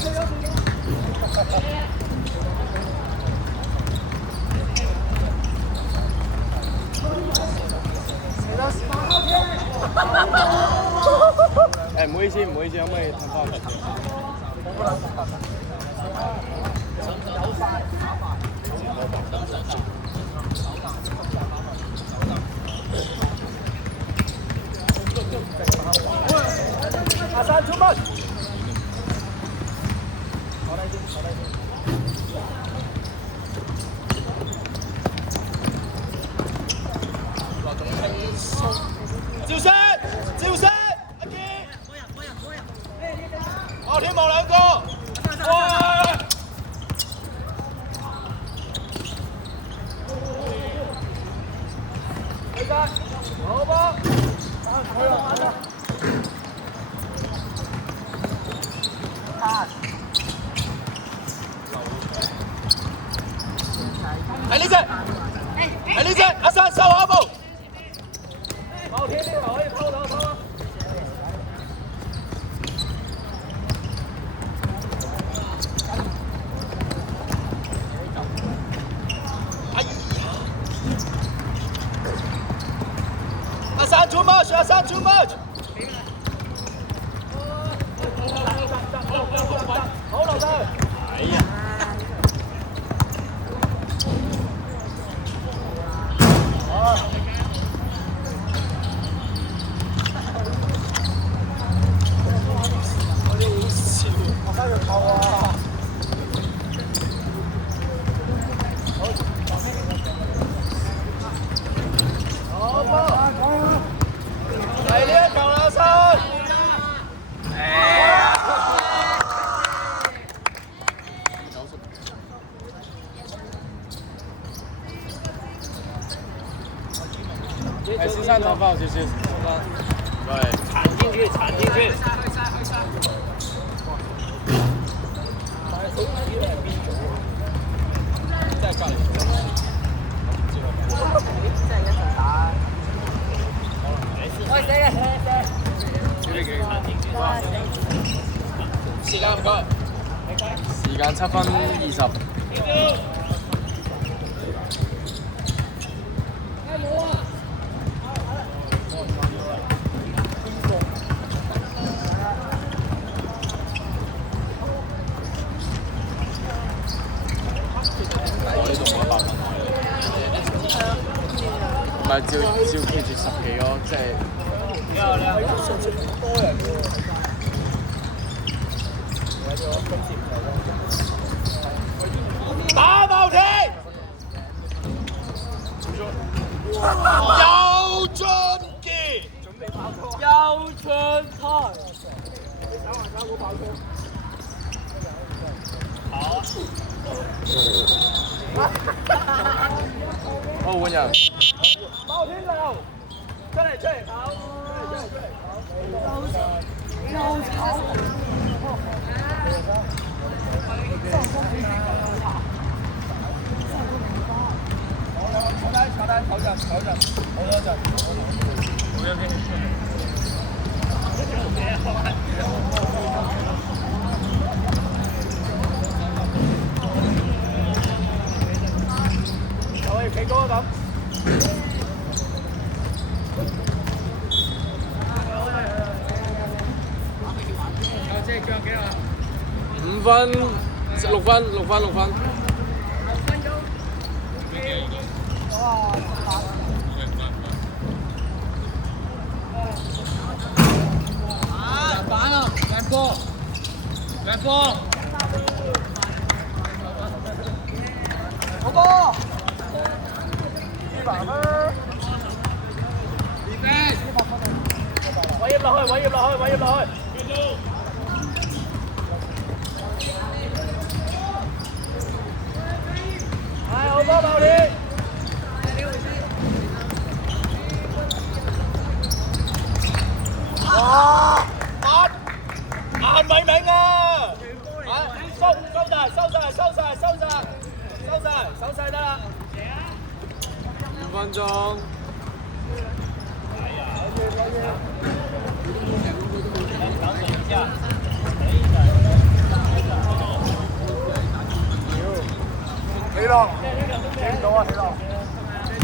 誒唔好意思，唔好意思，可唔可以褪翻嚟？阿山出乜？趙生，趙生，阿傑，後天望兩個，哇！去晒，好波，係呢隻，係呢隻，阿山收下一步。後天呢頭可以偷啊！哎呀！阿山 too much， 阿山 too much。好留低。哎呀！哎，先生头发，谢谢。对，铲进去，铲进去。再干。喂，死嘅，死。時間唔該。時間7分20。唔係照企住10幾咯，即係。多人喎。打爆天！又進傑，又進開。你手還手冇爆錯。好換人。爆天流，出嚟跑，出嚟跑，坐低，唞陣，好多陣。可以企高咁。5分，6分。6分鐘。板啊！兩波。好波。200分。位入落去。好波爆裂！哇！眼咪明啊！收晒得啦。5分鐘。等一下。樂，起唔到啊，起樂。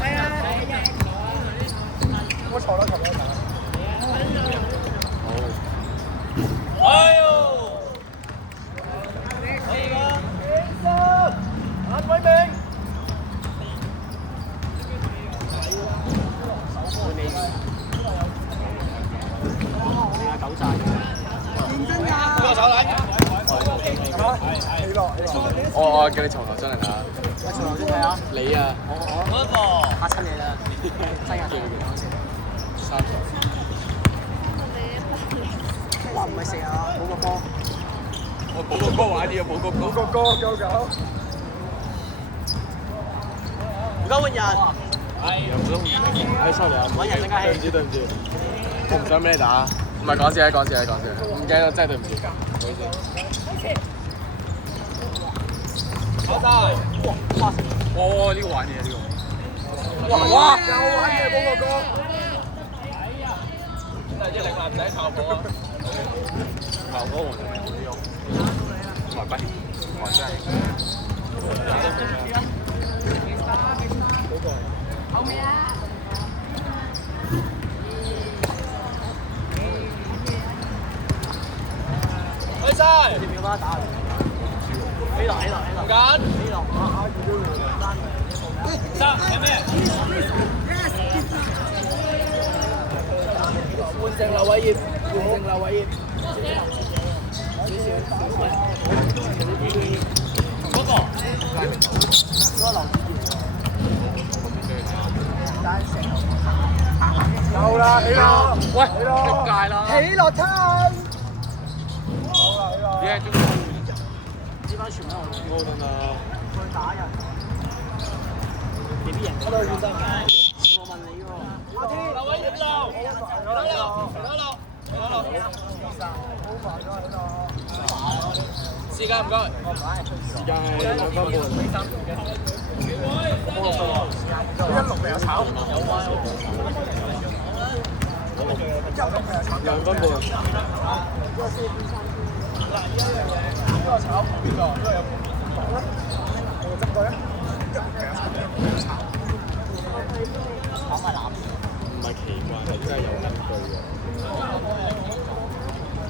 係啊。我錯啦，錯啦。好。哎呦！可以㗎。顏偉明。我叫你從頭上嚟睇下。我從頭先睇下。你啊？嚇親你啦！真係3個。哇！唔係食啊，冇個波。我冇個歌玩啲啊，冇個歌。冇個歌夠夠。唔該換人。又唔想哎，sorry啊，揾人更加氣。對唔住。我唔想俾你打。唔係講笑，講笑，講笑。唔記得，真係對唔住。唔好意思。好晒！哇！呢個玩嘢呢個。哇！又玩嘢冇個歌。真係一零萬唔使靠譜啊！靠譜我哋唔用。來賓，來真係。後面啊！去晒！條秒巴打。起落，唔緊。起落。得係咩？換成劉偉業，換成劉偉業。嗰個。夠啦，起落！喂，出界啦！起落攤！耶！中呢班全部我等啊！去打人。幾啲人？我都要得㗎。我問你喎。阿天，劉偉業落，時間唔該。時間係2分半。1-6未有炒。2分半。邊個炒？邊個？邊個有我執過咧。炒埋藍。唔係奇怪，係真係有根據嘅。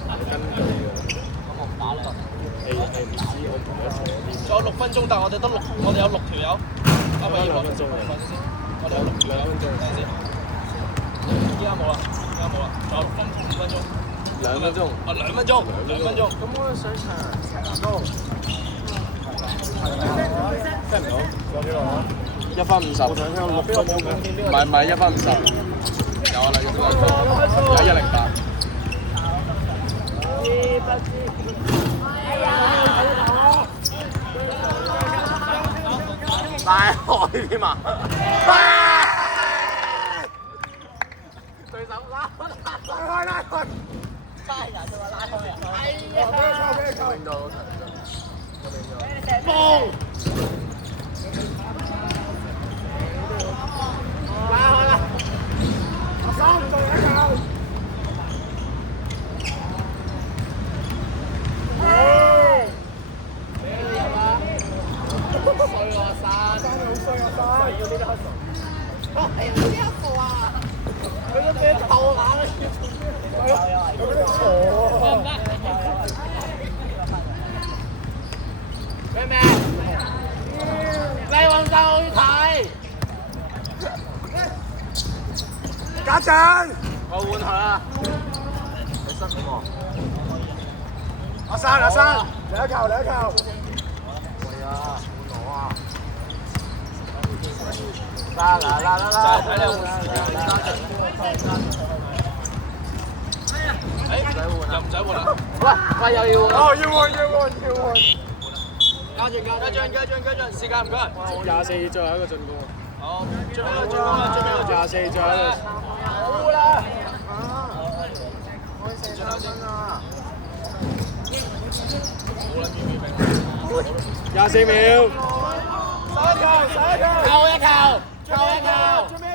有根據嘅。咁我唔打啦。你唔知我同佢一齊嗰啲。仲有6分鐘，但係我哋有6條友。啱啱2分鐘嚟。我哋有6條友。2分鐘。等陣先。依家冇啦，仲有6分5分鐘。2分鐘。啊2分鐘，2分鐘。咁我想長高。聽唔到。有幾耐啊1分50。我想聽6分鐘唔係1分50。有啦，有108。大海添啊！對手拉開！真係㗎，佢話拉開啊！係啊！俾佢領到夢拉開啦！3對1球！家陣，我換佢啦，你辛苦喎。阿生，嚟一球！係啊，換我啊！啦，睇你有冇時間。又唔使換啦。喂，又要換。哦，要換。加進，時間唔該。24最後一個進攻啊！好，最後一個進攻啦24最後一個。好啦！我射3分啊！24秒。11球！扣一球！